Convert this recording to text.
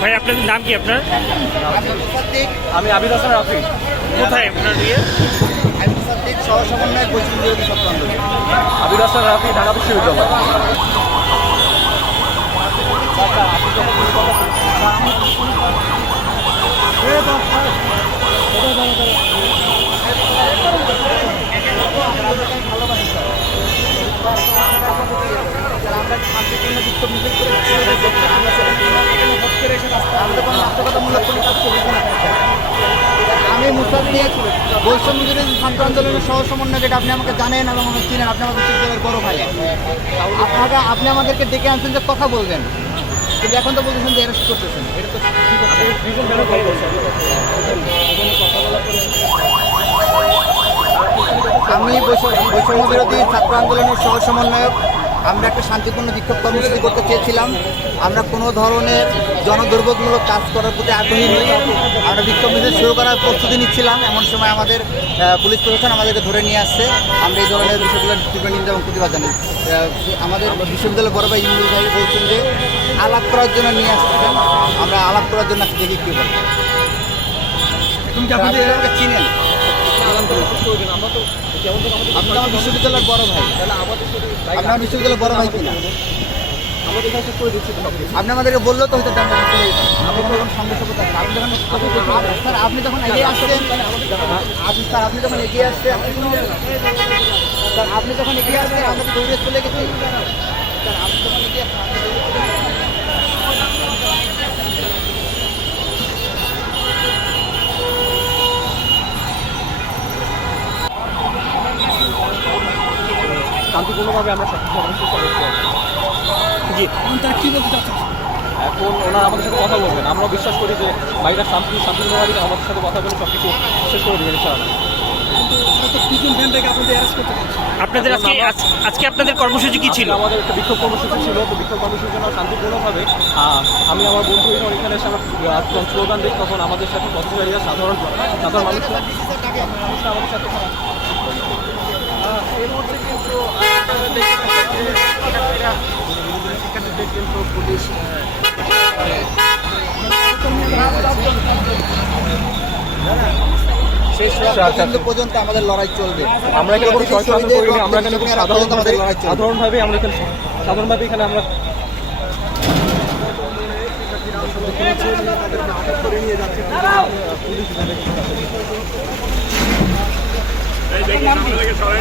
ভাই আপনাদের নাম কি আপনার? আমি আবিদ হাসান রাফি। কোথায় আপনার সাত্বিক সহ সমন্বয় আবিদ হাসান রাফি ঢাকা বিশ্ববিদ্যালয়। আমি মুসাদ্দিক বৈষম্য বিরোধী ছাত্র আন্দোলনের সহ সমন্বয় যেটা আপনি আমাকে জানেন এবং আমাকে চিনেন, আপনি আমাদের বড় ভাই। আপনাকে আপনি আমাদেরকে ডেকে আনছেন যে কথা বলবেন। কিন্তু এখন তো বলতেছেন যে অ্যারেস্ট করতেছেন এটা তো। আমি বৈষম্য বিরোধী ছাত্র আন্দোলনের সহ সমন্বয়ক আমরা একটা শান্তিপূর্ণ বিক্ষোভ কর্মসূচি করতে চেয়েছিলাম। আমরা কোনো ধরনের জনদুর্ভোগমূলক কাজ করার প্রতি আগ্রহী নই। আমরা বিক্ষোভ মিছিল শুরু করার প্রস্তুতি নিচ্ছিলাম। এমন সময় আমাদের পুলিশ প্রশাসন আমাদেরকে ধরে নিয়ে আসছে। আমরা এই ধরনের বিষয়গুলো তীব্র নিন্দা এবং প্রতিবাদ জানাই। আহ, আমাদের বিশ্ববিদ্যালয়ের বড় ভাই ইমরুল ভাই বলছেন যে আলাপ করার জন্য নিয়ে আসছেন। আমরা আলাপ করার জন্য দেখি কী বলব চিনেন? আপনি আমার বিশ্ববিদ্যালয়ের বড় ভাই। আপনার বিশ্ববিদ্যালয়ের বড় ভাই কিনা? আপনি আমাদেরকে বললেও তো হয়তো আমরা কোনো আপনি যখন আপনি যখন এগিয়ে আসছেন আপনি স্যার, আপনি যখন এগিয়ে আসছেন স্যার, আপনি যখন এগিয়ে আসছেন আমরা দৌড়ে চলে গেছি। স্যার, আপনি যখন এগিয়ে আসছেন আপনি দৌড়ে চলে গেছেন। শান্তিপূর্ণভাবে আমরা সব করছি জি। এখন তারা কী বলতে চাচ্ছেন এখন ওনারা আমাদের সাথে কথা বলবেন আমরা বিশ্বাস করি যে বাইরের শান্তি শান্তিপূর্ণভাবে আমাদের সাথে কথা বলে সব কিছু শেষ করে দেবেন ইনশাআল্লাহ। আপনাদের আজকে আজ- আজকে আপনাদের কর্মসূচি কি ছিল? আমাদের একটা বিক্ষোভ কর্মসূচি ছিল। তো বিক্ষোভ কর্মসূচি আমরা শান্তিপূর্ণভাবে আমি আমার বন্ধু যখন এখানে এসে আমরা স্লোগান দিই তখন আমাদের সাথে পথচারীরা সাধারণ সাধারণ মানুষরা মানুষরা আমাদের সাথে এই মুহূর্তে কিন্তু শিক্ষার্থীদের কিন্তু পুলিশ শেষ। পর্যন্ত আমাদের লড়াই চলবে আমরা এখানে কোনো করিনি আমরা এখানে খুব সাধারণভাবে আমাদের লড়াই চলবে সাধারণভাবে আমরা এখানে সাধারণভাবে এখানে আমরা